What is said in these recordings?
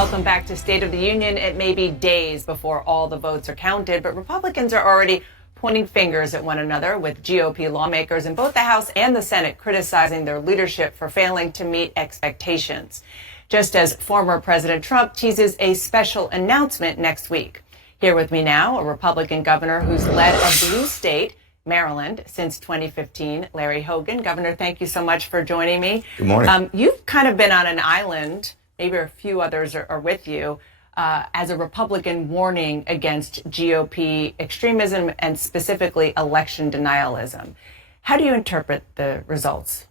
Welcome back to State of the Union. It may be days before all the votes are counted, but Republicans are already pointing fingers at one another, with GOP lawmakers in both the House and the Senate criticizing their leadership for failing to meet expectations. Just as former President Trump teases a special announcement next week. Here with me now, a Republican governor who's led a blue state, Maryland, since 2015, Larry Hogan. Governor, thank you so much for joining me. Good morning. You've kind of been on an island, maybe a few others are with you, as a Republican warning against GOP extremism and specifically election denialism. How do you interpret the results?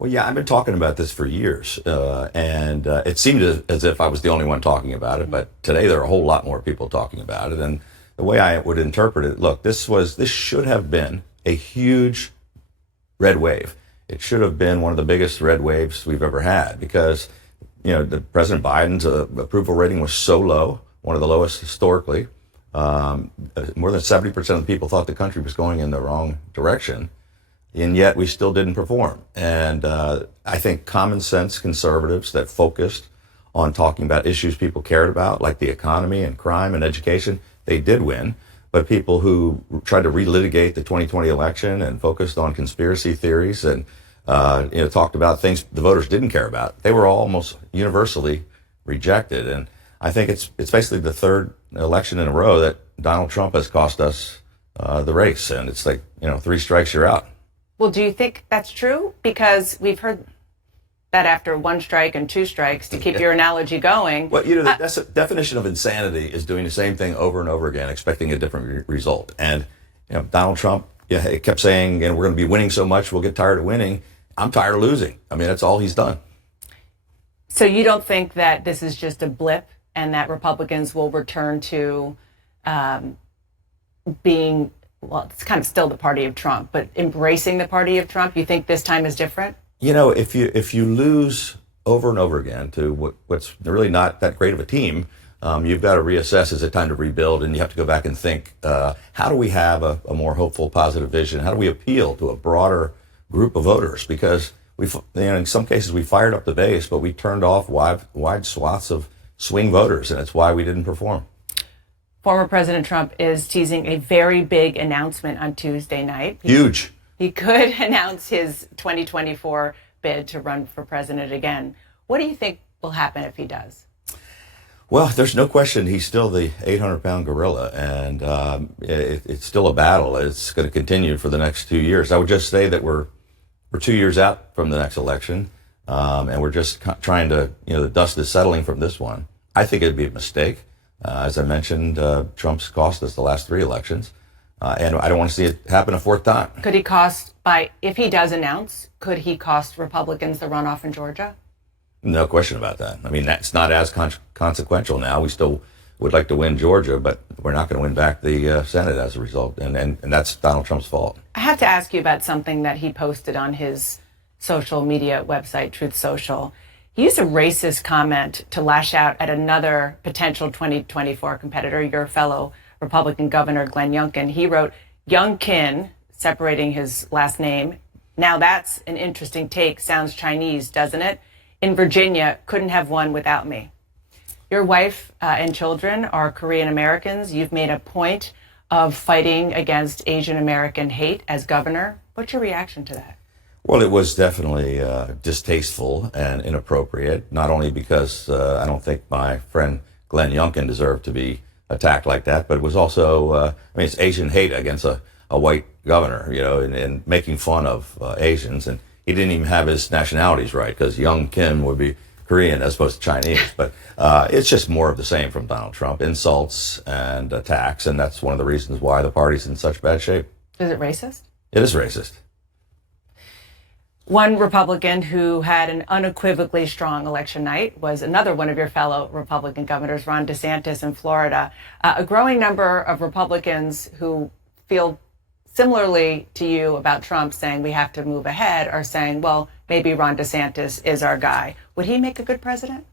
Well, yeah, I've been talking about this for years, and it seemed as if I was the only one talking about it, but today there are a whole lot more people talking about it. And the way I would interpret it, look, this should have been a huge red wave. It should have been one of the biggest red waves we've ever had, because the President Biden's approval rating was so low, one of the lowest historically. More than 70% of the people thought the country was going in the wrong direction, and yet we still didn't perform. And I think common sense conservatives that focused on talking about issues people cared about, like the economy and crime and education, they did win. But people who tried to relitigate the 2020 election and focused on conspiracy theories and talked about things the voters didn't care about, they were almost universally rejected. And I think it's basically the third election in a row that Donald Trump has cost us the race. And it's like, 3 strikes, you're out. Well, do you think that's true? Because we've heard that after 1 strike and 2 strikes, to keep your analogy going. Well, that's the definition of insanity, is doing the same thing over and over again, expecting a different result. And, Donald Trump, he kept saying, we're going to be winning so much, we'll get tired of winning. I'm tired of losing. I mean, that's all he's done. So you don't think that this is just a blip and that Republicans will return to being, well, it's kind of still the party of Trump, but embracing the party of Trump? You think this time is different? If you lose over and over again to what's really not that great of a team, you've got to reassess. Is it time to rebuild? And you have to go back and think, how do we have a more hopeful, positive vision? How do we appeal to a broader group of voters? Because in some cases we fired up the base, but we turned off wide swaths of swing voters, and it's why we didn't perform. Former President Trump is teasing a very big announcement on Tuesday night. Huge. He could announce his 2024 bid to run for president again. What do you think will happen if he does? Well, there's no question he's still the 800-pound gorilla, and it's still a battle. It's going to continue for the next 2 years. I would just say that we're 2 years out from the next election, and we're just trying to, the dust is settling from this one. I think it'd be a mistake. As I mentioned, Trump's cost us the last 3 elections. And I don't want to see it happen a 4th time. Could he if he does announce, could he cost Republicans the runoff in Georgia? No question about that. I mean, that's not as consequential now. We still would like to win Georgia, but we're not going to win back the Senate as a result. And that's Donald Trump's fault. I have to ask you about something that he posted on his social media website, Truth Social. He used a racist comment to lash out at another potential 2024 competitor, your fellow Republican Governor Glenn Youngkin. He wrote, "Youngkin," separating his last name. Now that's an interesting take. Sounds Chinese, doesn't it? In Virginia, couldn't have won without me. Your wife and children are Korean Americans. You've made a point of fighting against Asian American hate as governor. What's your reaction to that? Well, it was definitely distasteful and inappropriate, not only because I don't think my friend Glenn Youngkin deserved to be attacked like that, but it was also, it's Asian hate against a white governor, and making fun of Asians. And he didn't even have his nationalities right, because Young Kim would be Korean as opposed to Chinese. But it's just more of the same from Donald Trump, insults and attacks. And that's one of the reasons why the party's in such bad shape. Is it racist? It is racist. One Republican who had an unequivocally strong election night was another one of your fellow Republican governors, Ron DeSantis in Florida. A growing number of Republicans who feel similarly to you about Trump, saying we have to move ahead, are saying, well, maybe Ron DeSantis is our guy. Would he make a good president?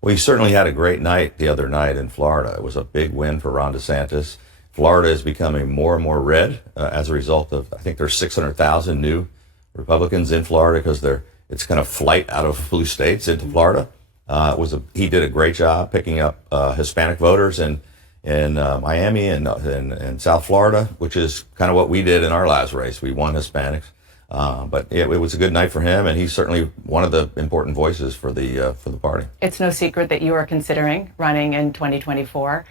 Well, he certainly had a great night the other night in Florida. It was a big win for Ron DeSantis. Florida is becoming more and more red as a result of, I think there's 600,000 new Republicans in Florida because it's kind of flight out of blue states into Florida. He did a great job picking up Hispanic voters in Miami and South Florida, which is kind of what we did in our last race. We won Hispanics, but it was a good night for him, and he's certainly one of the important voices for the party. It's no secret that you are considering running in 2024.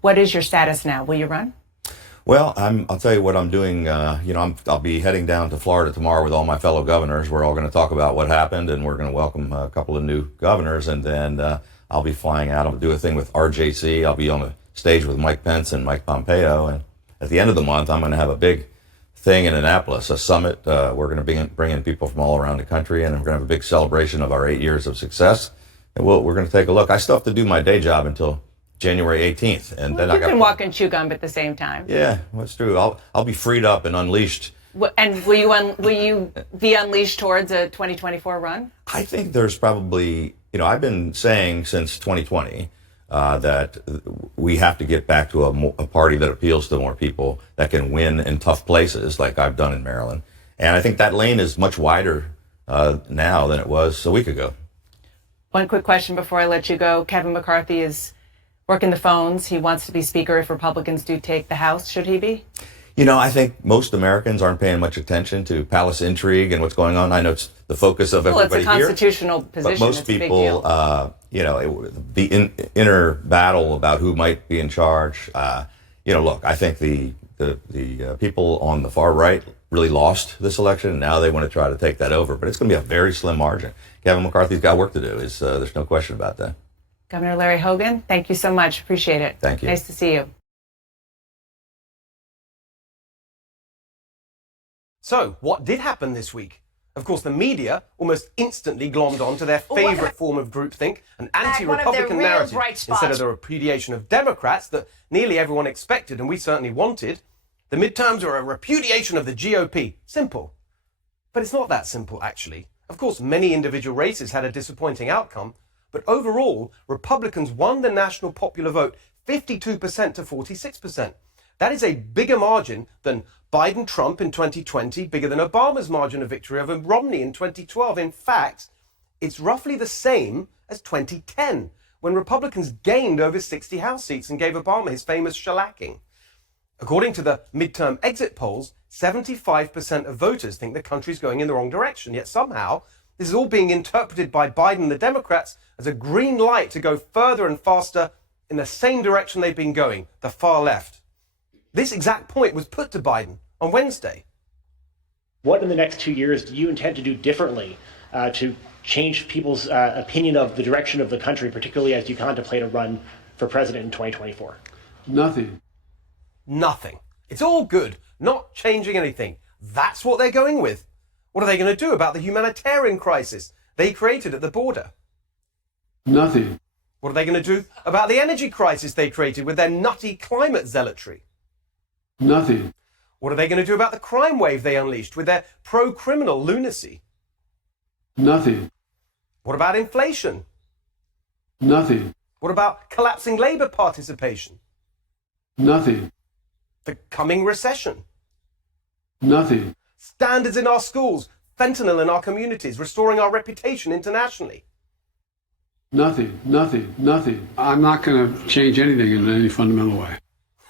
What is your status now? Will you run? Well, I'll tell you what I'm doing. I'll be heading down to Florida tomorrow with all my fellow governors. We're all going to talk about what happened, and we're going to welcome a couple of new governors, and then I'll be flying out. I'll do a thing with RJC. I'll be on a stage with Mike Pence and Mike Pompeo, and at the end of the month, I'm going to have a big thing in Annapolis, a summit. We're going to bring in people from all around the country, and we're going to have a big celebration of our 8 years of success. And we're going to take a look. I still have to do my day job until January 18th, and then you can walk and chew gum at the same time. Yeah, that's true. I'll be freed up and unleashed. And will you be unleashed towards a 2024 run? I think there's probably, I've been saying since 2020 that we have to get back to a party that appeals to more people, that can win in tough places, like I've done in Maryland. And I think that lane is much wider now than it was a week ago. One quick question before I let you go. Kevin McCarthy is working the phones. He wants to be Speaker if Republicans do take the House. Should he be? I think most Americans aren't paying much attention to palace intrigue and what's going on. I know it's the focus of everybody here. Well, it's a constitutional position. But most people, the inner battle about who might be in charge. Look, I think the people on the far right really lost this election, and now they want to try to take that over. But it's going to be a very slim margin. Kevin McCarthy's got work to do. There's no question about that. Governor Larry Hogan, thank you so much. Appreciate it. Thank you. Nice to see you. So, what did happen this week? Of course, the media almost instantly glommed on to their favourite form of groupthink, an anti-Republican narrative, instead of the repudiation of Democrats that nearly everyone expected and we certainly wanted. The midterms are a repudiation of the GOP. Simple. But it's not that simple, actually. Of course, many individual races had a disappointing outcome, but overall, Republicans won the national popular vote 52% to 46%. That is a bigger margin than Biden-Trump in 2020, bigger than Obama's margin of victory over Romney in 2012. In fact, it's roughly the same as 2010, when Republicans gained over 60 House seats and gave Obama his famous shellacking. According to the midterm exit polls, 75% of voters think the country's going in the wrong direction, yet somehow this is all being interpreted by Biden and the Democrats as a green light to go further and faster in the same direction they've been going, the far left. This exact point was put to Biden on Wednesday. What in the next 2 years do you intend to do differently to change people's opinion of the direction of the country, particularly as you contemplate a run for president in 2024? Nothing. Nothing. It's all good, not changing anything. That's what they're going with. What are they going to do about the humanitarian crisis they created at the border? Nothing. What are they going to do about the energy crisis they created with their nutty climate zealotry? Nothing. What are they going to do about the crime wave they unleashed with their pro-criminal lunacy? Nothing. What about inflation? Nothing. What about collapsing labour participation? Nothing. The coming recession? Nothing. Standards in our schools, fentanyl in our communities, restoring our reputation internationally? Nothing. Nothing. Nothing. I'm not going to change anything in any fundamental way.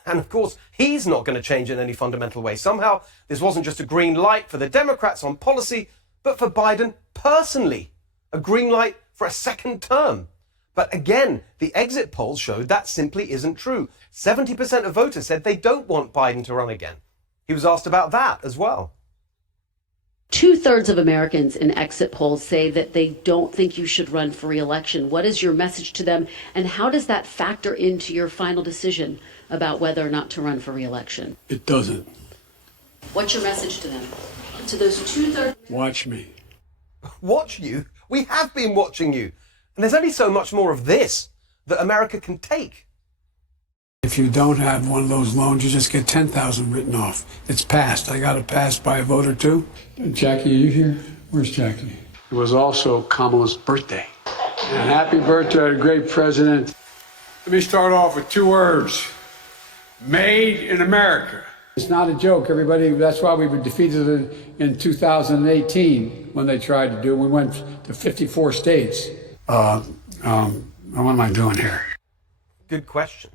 And of course, he's not going to change in any fundamental way. Somehow, this wasn't just a green light for the Democrats on policy, but for Biden personally. A green light for a second term. But again, the exit polls showed that simply isn't true. 70% of voters said they don't want Biden to run again. He was asked about that as well. 2/3 of Americans in exit polls say that they don't think you should run for re-election. What is your message to them, and how does that factor into your final decision about whether or not to run for re-election? It doesn't. What's your message to them? To those 2/3? Watch me. Watch you? We have been watching you. And there's only so much more of this that America can take. If you don't have one of those loans, you just get 10,000 written off. It's passed. I got it passed by a vote or two. Jackie, are you here? Where's Jackie? It was also Kamala's birthday. And happy birthday to a great president. Let me start off with 2 words. Made in America. It's not a joke, everybody. That's why we were defeated in 2018 when they tried to do it. We went to 54 states. What am I doing here? Good question.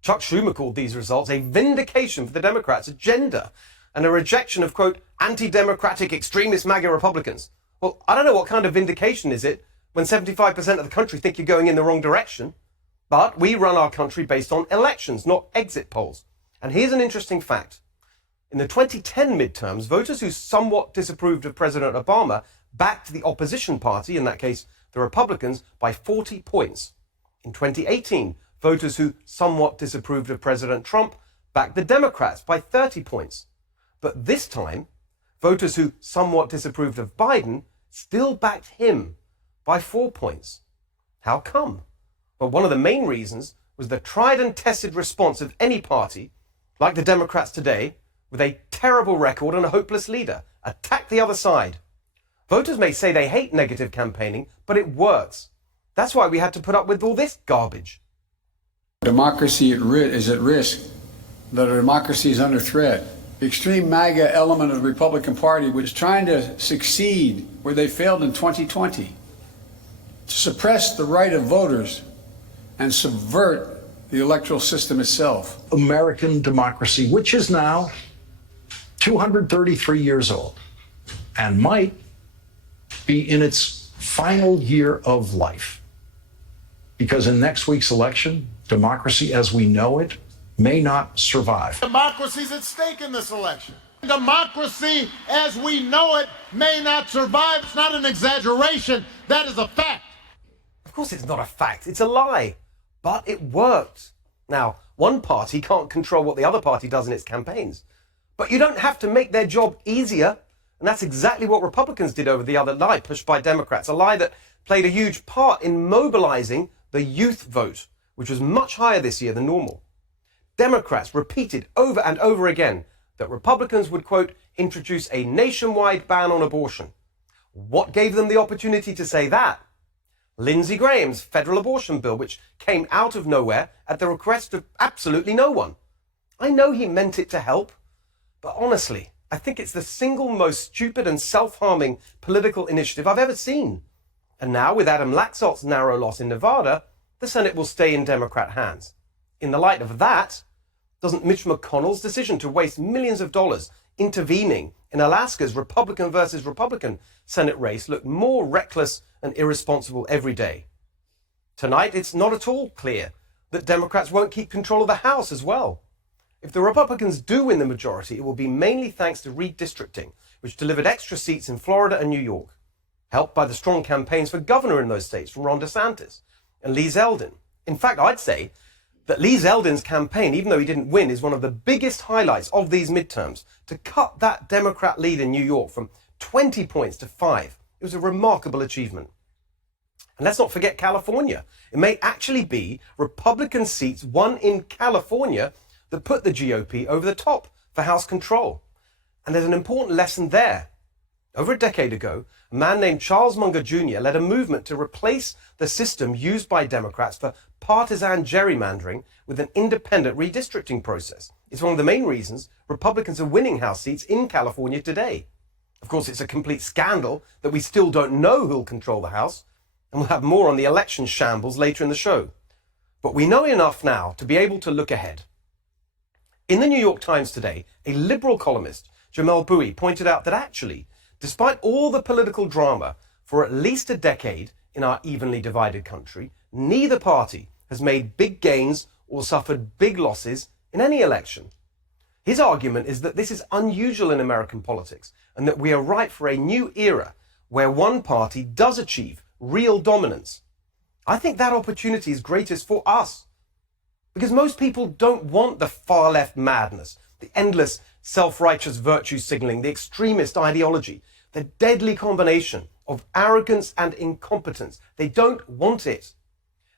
Chuck Schumer called these results a vindication for the Democrats' agenda and a rejection of, quote, anti-democratic extremist MAGA Republicans. Well, I don't know what kind of vindication is it when 75% of the country think you're going in the wrong direction. But we run our country based on elections, not exit polls. And here's an interesting fact. In the 2010 midterms, voters who somewhat disapproved of President Obama backed the opposition party, in that case, the Republicans, by 40 points. In 2018, voters who somewhat disapproved of President Trump backed the Democrats by 30 points. But this time, voters who somewhat disapproved of Biden still backed him by 4 points. How come? Well, one of the main reasons was the tried and tested response of any party, like the Democrats today, with a terrible record and a hopeless leader. Attack the other side. Voters may say they hate negative campaigning, but it works. That's why we had to put up with all this garbage. Democracy is at risk. That our democracy is under threat. The extreme MAGA element of the Republican Party was trying to succeed where they failed in 2020. To suppress the right of voters and subvert the electoral system itself. American democracy, which is now 233 years old and might be in its final year of life. Because in next week's election, democracy as we know it may not survive. Democracy's at stake in this election. Democracy as we know it may not survive. It's not an exaggeration. That is a fact. Of course it's not a fact. It's a lie. But it worked. Now, one party can't control what the other party does in its campaigns. But you don't have to make their job easier. And that's exactly what Republicans did over the other lie pushed by Democrats. A lie that played a huge part in mobilizing the youth vote, which was much higher this year than normal. Democrats repeated over and over again that Republicans would, quote, introduce a nationwide ban on abortion. What gave them the opportunity to say that? Lindsey Graham's federal abortion bill, which came out of nowhere at the request of absolutely no one. I know he meant it to help, but honestly, I think it's the single most stupid and self-harming political initiative I've ever seen. And now, with Adam Laxalt's narrow loss in Nevada, the Senate will stay in Democrat hands. In the light of that, doesn't Mitch McConnell's decision to waste millions of dollars intervening in Alaska's Republican versus Republican Senate race look more reckless and irresponsible every day? Tonight, it's not at all clear that Democrats won't keep control of the House as well. If the Republicans do win the majority, it will be mainly thanks to redistricting, which delivered extra seats in Florida and New York, helped by the strong campaigns for governor in those states from Ron DeSantis and Lee Zeldin. In fact, I'd say that Lee Zeldin's campaign, even though he didn't win, is one of the biggest highlights of these midterms. To cut that Democrat lead in New York from 20 points to 5, it was a remarkable achievement. And let's not forget California. It may actually be Republican seats won in California that put the GOP over the top for House control. And there's an important lesson there. Over a decade ago, a man named Charles Munger Jr. led a movement to replace the system used by Democrats for partisan gerrymandering with an independent redistricting process. It's one of the main reasons Republicans are winning House seats in California today. Of course, it's a complete scandal that we still don't know who'll control the House, and we'll have more on the election shambles later in the show. But we know enough now to be able to look ahead. In the New York Times today, a liberal columnist, Jamel Bouie, pointed out that actually, despite all the political drama for at least a decade in our evenly divided country, neither party has made big gains or suffered big losses in any election. His argument is that this is unusual in American politics and that we are ripe for a new era where one party does achieve real dominance. I think that opportunity is greatest for us because most people don't want the far left madness, the endless self-righteous virtue signaling, the extremist ideology, the deadly combination of arrogance and incompetence. They don't want it.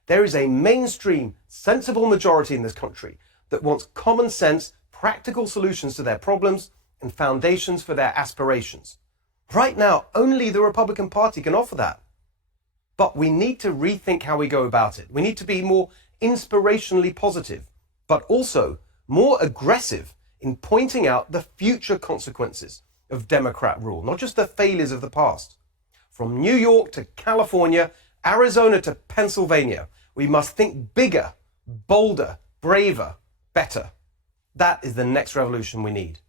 There is a mainstream, sensible majority in this country that wants common sense, practical solutions to their problems and foundations for their aspirations. Right now, only the Republican Party can offer that. But we need to rethink how we go about it. We need to be more inspirationally positive, but also more aggressive in pointing out the future consequences of Democrat rule, not just the failures of the past. From New York to California Arizona to Pennsylvania. We must think bigger, bolder, braver, better. That is the next revolution we need.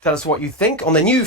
Tell us what you think on the new